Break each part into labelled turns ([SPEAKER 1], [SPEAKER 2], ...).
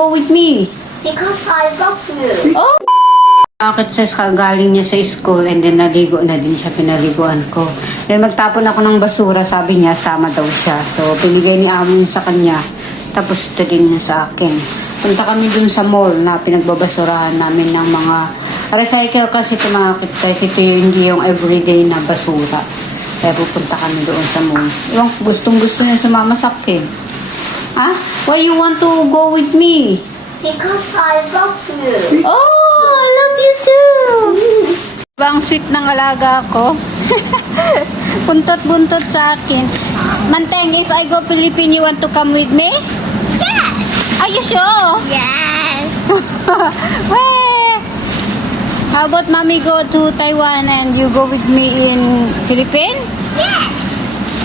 [SPEAKER 1] go with me?
[SPEAKER 2] Because I love you.
[SPEAKER 1] Oh! Bakit sa galing niya sa school and then naligo na din siya, pinaliguan ko. Then magtapon ako ng basura, sabi niya, sama daw siya. So, pinigay ni amo sa kanya. Tapos ito din niya sa akin. Punta kami dun sa mall na pinagbabasurahan namin ng mga recycle kasi ito mga kitais. Ito yung, hindi yung everyday na basura. Kaya pupunta kami doon sa mall. Yung gustong gusto niya sumama sa akin. Ha? Why you want to go with me?
[SPEAKER 2] Because I love you.
[SPEAKER 1] Oh, I love you too. Diba ang sweet ng alaga ko? Buntot-buntot sa akin. Manteng, if I go Philippines, you want to come with me?
[SPEAKER 2] Yes.
[SPEAKER 1] Are you sure?
[SPEAKER 2] Yes.
[SPEAKER 1] Weh! How about mommy go to Taiwan and you go with me in Philippines?
[SPEAKER 2] Yes.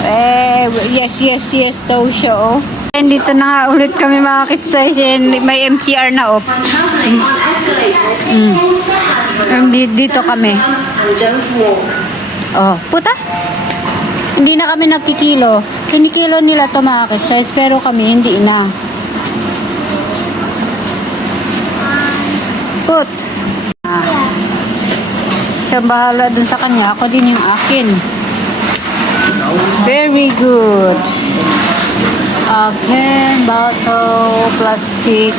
[SPEAKER 1] Eh, yes, yes, yes daw siya, oh. And dito na nga ulit kami mga kitsay. May MTR na, oh. Mm. And di- dito kami. Oh, puta. Hindi na kami nagkikilo. Kinikilo nila to mga kitsay, pero kami hindi na. Put. Ah. Siya bahala dun sa kanya. Ako din yung akin. Very good. A pen, bottle, plastic.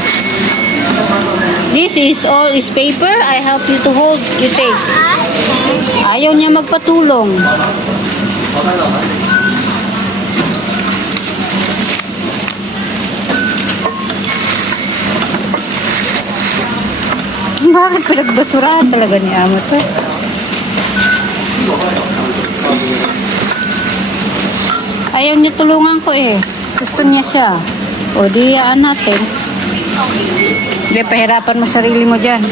[SPEAKER 1] This is all is paper. I help you to hold. You take. Ayaw niya magpatulong. Bakit pinagbasurahan talaga ni Amo to? Ayaw niya tulungan ko eh. Gusto niya siya. O di yaan natin. Hindi, pahirapan mo sarili mo dyan.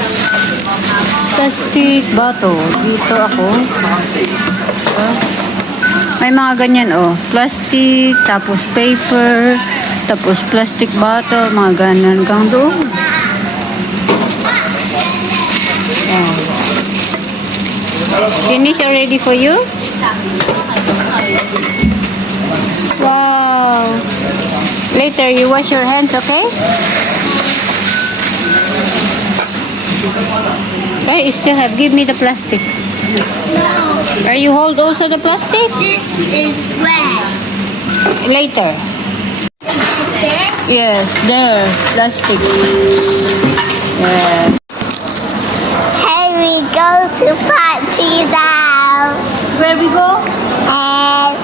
[SPEAKER 1] Plastic bottle. Dito ako. May mga ganyan oh. Plastic, tapos paper, tapos plastic bottle, mga ganyan hanggang doon. Finish already for you? Later, you wash your hands, okay? Right, you still have. Give me the plastic. No. Are you hold also the plastic?
[SPEAKER 2] This is red.
[SPEAKER 1] Later.
[SPEAKER 2] This
[SPEAKER 1] Yes, there. Plastic. Yeah.
[SPEAKER 2] Hey, we go to party now.
[SPEAKER 1] Where we go?
[SPEAKER 2] And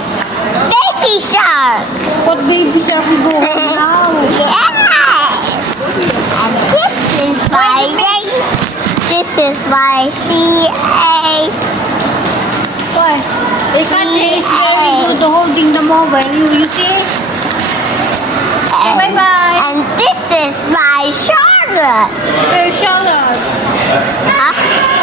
[SPEAKER 2] baby shark.
[SPEAKER 1] What baby shark we go now?
[SPEAKER 2] Yes. And this is my this is my CA.
[SPEAKER 1] Why? Ikate is very good holding the mobile. You, you see?
[SPEAKER 2] And,
[SPEAKER 1] bye-bye.
[SPEAKER 2] And this is my Charlotte.
[SPEAKER 1] Where's Charlotte?
[SPEAKER 2] Huh?